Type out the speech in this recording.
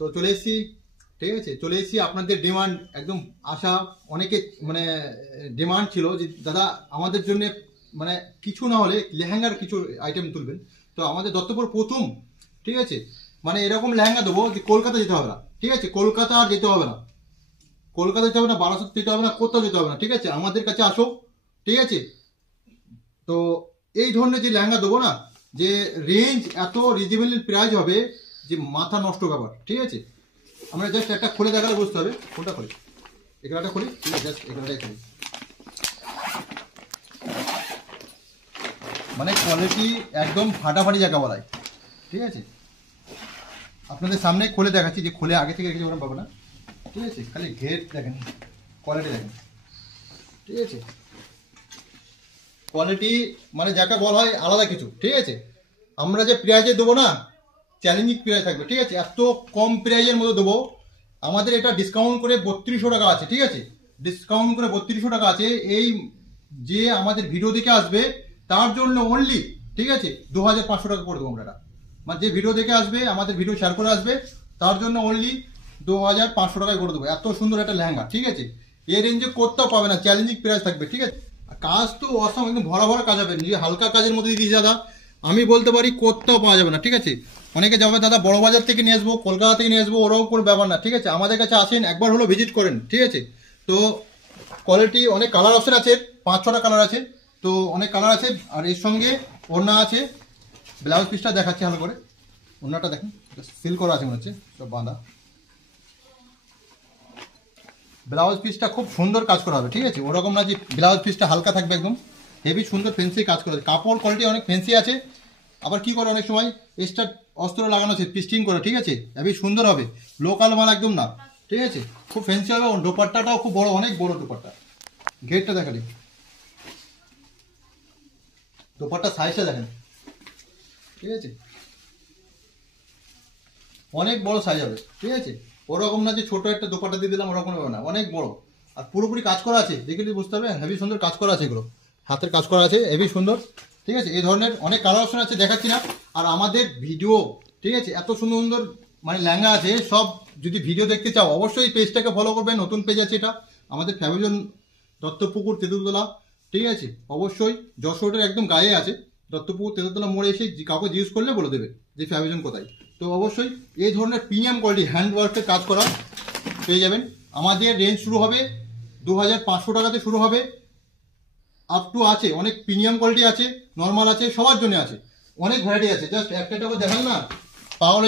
তো চলে এসেছি, ঠিক আছে, চলে এসেছি। আপনাদের ডিমান্ড একদম আশা, অনেকে মানে ডিমান্ড ছিল যে দাদা আমাদের জন্য মানে কিছু না হলে লেহেঙ্গার কিছু আইটেম তুলবেন। তো আমাদের দত্তপুর প্রথম, ঠিক আছে, মানে এরকম লেহেঙ্গা দেবো যে কলকাতা যেতে হবে না, ঠিক আছে, কলকাতা আর যেতে হবে না, কলকাতা যেতে হবে না, বারাসাত যেতে হবে না, কোথাও যেতে হবে না, ঠিক আছে, আমাদের কাছে আসো, ঠিক আছে। তো এই ধরনের যে লেহেঙ্গা দেবো না, যে রেঞ্জ এত রিজনেবল প্রাইস হবে যে মাথা নষ্ট ব্যাপার, ঠিক আছে। আমরা জাস্ট একটা খুলে দেখালে বুঝতে হবে। কোনটা খুলি? এগুলাটা খুলি, ঠিক আছে, জাস্ট এগুলাটাই খুলি। মানে কোয়ালিটি একদম ফাটাফাটি জায়গা বলায়, ঠিক আছে। আপনাদের সামনে খুলে দেখাচ্ছি, যে খুলে আগে থেকে রেখেছি ওরকম পাবো না, ঠিক আছে। খালি ঘের দেখেন, কোয়ালিটি দেখেন, ঠিক আছে। কোয়ালিটি মানে যাকে বলা হয় আলাদা কিছু, ঠিক আছে। আমরা যে প্রাইজে দেবো না, চ্যালেঞ্জিং প্রাইস থাকবে, ঠিক আছে। এত কম প্রাইজের মধ্যে দেবো। আমাদের এটা ডিসকাউন্ট করে 3200 টাকা আছে, ঠিক আছে, ডিসকাউন্ট করে 3200 টাকা আছে। এই যে আমাদের ভিডিও দেখে আসবে তার জন্য অনলি, ঠিক আছে, 2500 টাকা করে দেবো আমরা এটা। মানে যে ভিডিও দেখে আসবে, আমাদের ভিডিও শেয়ার করে আসবে, তার জন্য অনলি 2500 টাকায় করে দেবো। এত সুন্দর একটা লেহেঙ্গা, ঠিক আছে, এই রেঞ্জে করতেও পাবে না, চ্যালেঞ্জিং প্রাইস থাকবে, ঠিক আছে। কাজ তো অসম, একদম ভরা ভরা কাজ হবে। যে হালকা কাজের মধ্যে দিয়েছি দাদা, আমি বলতে পারি করতেও পাওয়া যাবে না, ঠিক আছে। অনেকে যাবে দাদা বড় বাজার থেকে নিয়ে আসবো, কলকাতা থেকে নিয়ে আসবো, ওরকম কোনো ব্যাপার না, ঠিক আছে। আমাদের কাছে আসেন, একবার হলো ভিজিট করেন, ঠিক আছে। তো কোয়ালিটি অনেক কালার অপশন আছে, 5-6টা কালার আছে, তো অনেক কালার আছে। আর এর সঙ্গে ওড়না আছে। ব্লাউজ পিসটা দেখাচ্ছি ভালো করে। ওড়নাটা দেখেন, সিল করা আছে মনে হচ্ছে, সব বাঁধা। ব্লাউজ পিসটা খুব সুন্দর কাজ করা হবে, ঠিক আছে, ওরকম না যে ব্লাউজ পিসটা হালকা থাকবে, একদম হেভি সুন্দর ফেন্সি কাজ করা আছে। কাপড় কোয়ালিটি অনেক ফেন্সি আছে। আবার কি করে অনেক সময় এক্সট্রা অস্ত্র লাগানো আছে, পিস্টিং করে, ঠিক আছে, হেভি সুন্দর হবে। লোকাল মাল একদম না, ঠিক আছে, খুব ফেন্সি হবে। দোপাট্টাটাও খুব বড়, অনেক বড় দোপাট্টা। ঘেরটা দেখালি, দোপাট্টা সাইজটা দেখেন, ঠিক আছে, অনেক বড় সাইজ হবে, ঠিক আছে। ওরকম না যে ছোট একটা দোপাট্টা দিয়ে দিলাম, ওরকম হবে না, অনেক বড়। আর পুরোপুরি কাজ করা আছে, দেখলে বুঝতে হবে, হেভি সুন্দর কাজ করা আছে, এগুলো হাতের কাজ করা আছে, হেভি সুন্দর, ঠিক আছে। এই ধরনের অনেক কালার অপশন আছে, দেখাচ্ছি না। আর আমাদের ভিডিও, ঠিক আছে, এত সুন্দর সুন্দর মানে লেহেঙ্গা আছে সব। যদি ভিডিও দেখতে চাও অবশ্যই পেজটাকে ফলো করবে, নতুন পেজ আছে এটা আমাদের ফ্যামিজন দত্তপুকুর তেঁতুলতলা, ঠিক আছে। অবশ্যই যশোরের একদম গায়ে আছে, দত্তপুকুর তেঁতুলতলা মোড়ে এসে কাউকে জিজ্ঞেস করলে বলে দেবে যে ফ্যামিজন কোথায়। তো অবশ্যই এই ধরনের প্রিমিয়াম কোয়ালিটি হ্যান্ডওয়ার্কের কাজ করা পেয়ে যাবেন। আমাদের রেঞ্জ শুরু হবে 2500 টাকাতে শুরু হবে, আপ টু আছে অনেক প্রিমিয়াম কোয়ালিটি আছে, নর্মাল আছে, সবার জন্য আছে, অনেক ভ্যারাইটি আছে। জাস্ট একটা দেখান না, পাওয়ার